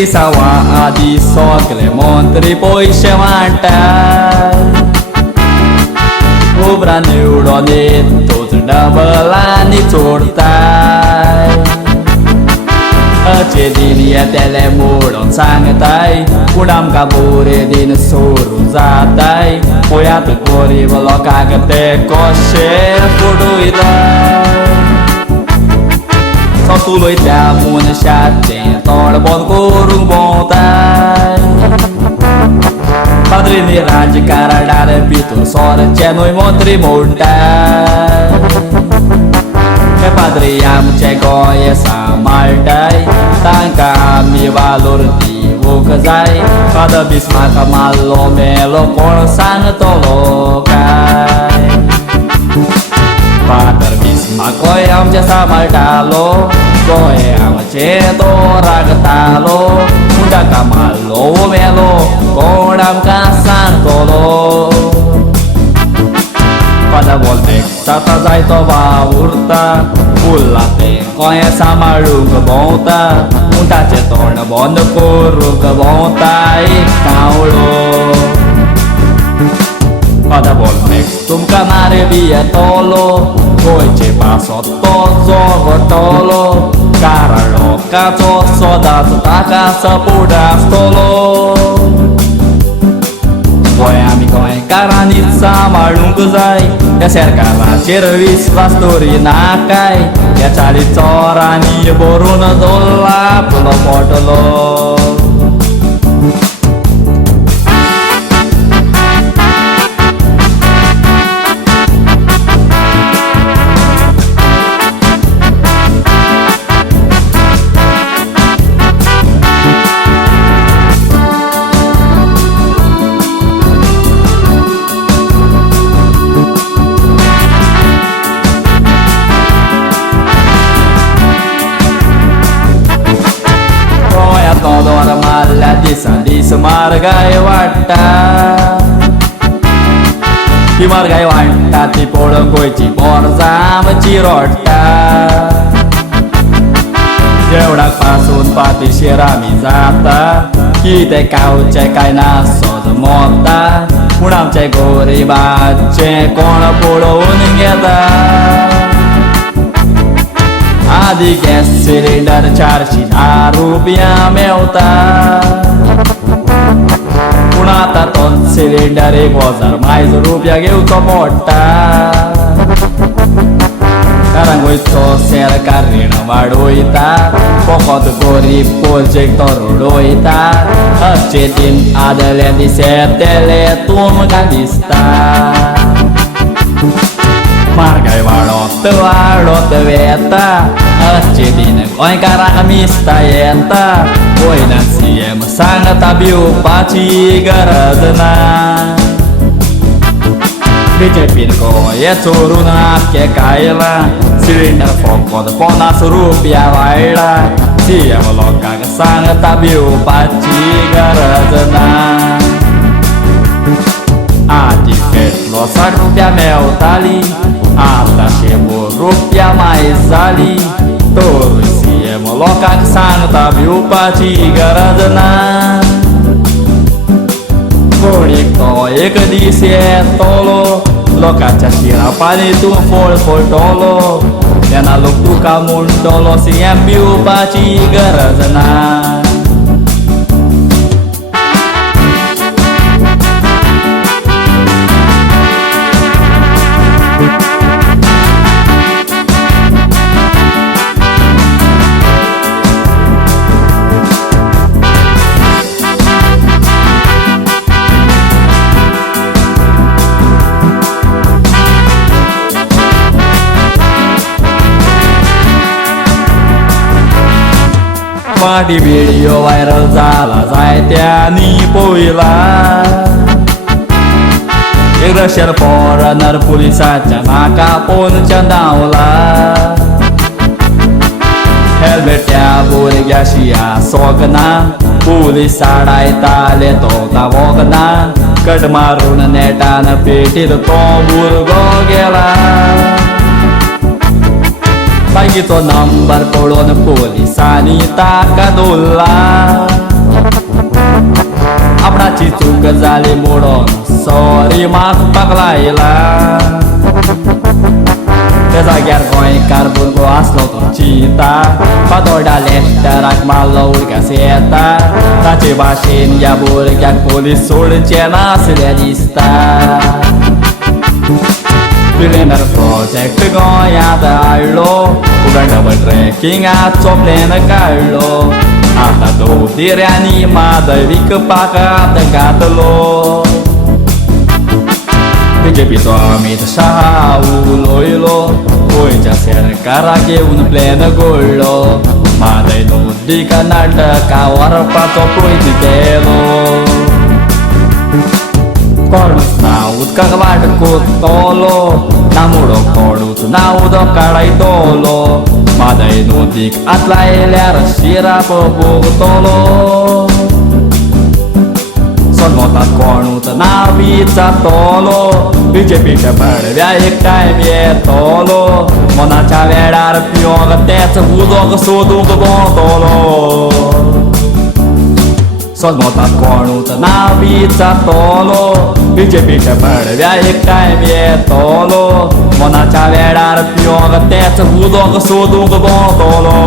दिसावा आदी सगळे मंत्री पयशे वांटाय उपरांत निवडून येतोच डबलांनी चोरताय अचे दिन येतेले मोडून सांगताय पूण आमकां बरे दिन सोडून जाताय पळयात गरीब लोकांक ते कशे फुडयताय तुलयत्या मनशाचें तोडबोड करूंक भोंवताय पाद्रीनी राजकारणान भितर सरचे न्हय मंत्री म्हणटाय हे पाद्री आमचे गोंय सांबाळटाय तांकां आमी वालोर दिवूंक जाय फादर बिस्मार्क मारलो मेलो कोण सांगतलो काय फादर बिस्मार्क गोंय आमचें सांबाळटालो गोंय आमचें तो रागतालो पूण ताका मारलो मेलो कोण आमकां सांगतलो फादर वॉल्डेक जाता जाय तो वावुरता उरला तें गोंय सांबाळूंक भोंवता पूण ताचें तोंड बंद करूंक भोंवता एक कावळो फादर वॉल्डेक तुमकां नारे बी येतलो गोंयचे पासो तो जोगतलो कारण लोकांचो सदांच ताका सपोर्ट आसतलो गोंय आमी गोंयकारांनी सांबाळूंक जाय ह्या सरकाराचेर विस्वास दवरिना काय ह्या चाली चोरांनी भरून दवरला आपलो पोटलो मारल्या दिसान दीस म्हारगाय वाडटा ती म्हारगाय वाडटा ती पळोवंक गोंयची पोरसां आमची रोडटा जेवणाक पासून पातीशेर आमी जाता कितें खावचें काय ना सोद मोता पूण आमचे गोरिबाचें कोण पळोवन घेता आदी गॅस सिलिंडर 410 रुपया मेवता पूण आतां तोच सिलिंडर 1000 रुपया घेवचो पडटा कारण गोंयचो सरकार रीण वाडयता फकत गरीब पोरचेक तो रडयता अशें दिन आदले दीस येतले तुमकां दिसता म्हारगाय वाडत वाडत वेता अशे दिन गोंयकारांक मिस्ता येता गोंयनान CM सांगता भिवपाची गरज ना BJPन गोंय चोरून आख्खें खायलां सिलिंडर फकत 50 रुपया वाडला CM लोकांक सांगता भिवपाची गरज ना आदी पेट्रोल 60 रुपया मेवताली आतां 100 रुपया मायज जाली तर CM लोकांक सांगता भिवपाची गरज ना कोणीक तो एक दीस येतलो लोकांच्या शिरा पानीतून फळ पडटलो तेन्ना लोक तुका म्हणटलो CM भिवपाची गरज ना फाटी व्हिडिओ व्हायरल जाला जायत्यांनी पळयला एक रशियन फॉरेनर पुलिसाच्या नाका पोंदच्यान धांवला हेल्मेट्या भुरग्याशी आसोगना पुलीस आडायताले तो धांवोगना कट मारून नेटान पेटीत तो भुरगो गेला बायकीचो नंबर पळोवन पुलिसांनी ताका धरला आपणाची चूक झाली मोडून सॉरी मागपाक लायला त्या जाग्यार गोंयकार भुरगो आसलो तो चिंता फातोड्या लेस्टराक मारलो उडक्यास येता ताचे भाशेन ह्या भुरग्याक पोलीस सोडचे नासले दिसता प्लेनर प्रोजेक्ट गोंयांत हाडलो डबल ट्रॅकिंगाचो प्लॅन काडलो आतां दोतोऱ्यांनी मादय विकपाक हात घातलो बीजेपीचो अमित शाह उलोयलो गोंयच्या सरकाराक येवन प्लॅन घडलो मादय नोंदी कर्नाटका व्हरपाचो पयलीं केलो कोणूच ना उदकाक वाट कोत्तलो ना मुडो कोणूच ना उदक काडयतलो मादय नोंदीक हात लायल्यार शिराप भोगतलो सनमताक कोणूच ना विचारतलो बीजेपीच्या पडव्या एक टायम येतलो मनाच्या वेळार पिवंक तेच उदक सोदूंक भोंवतलो सनमताक कोणूच ना विचारतलो बीजेपीच्या पडव्या एक टायम येतलो मनाच्या वेळार पिवंक तेच उदक सोदूंक भोंवतलो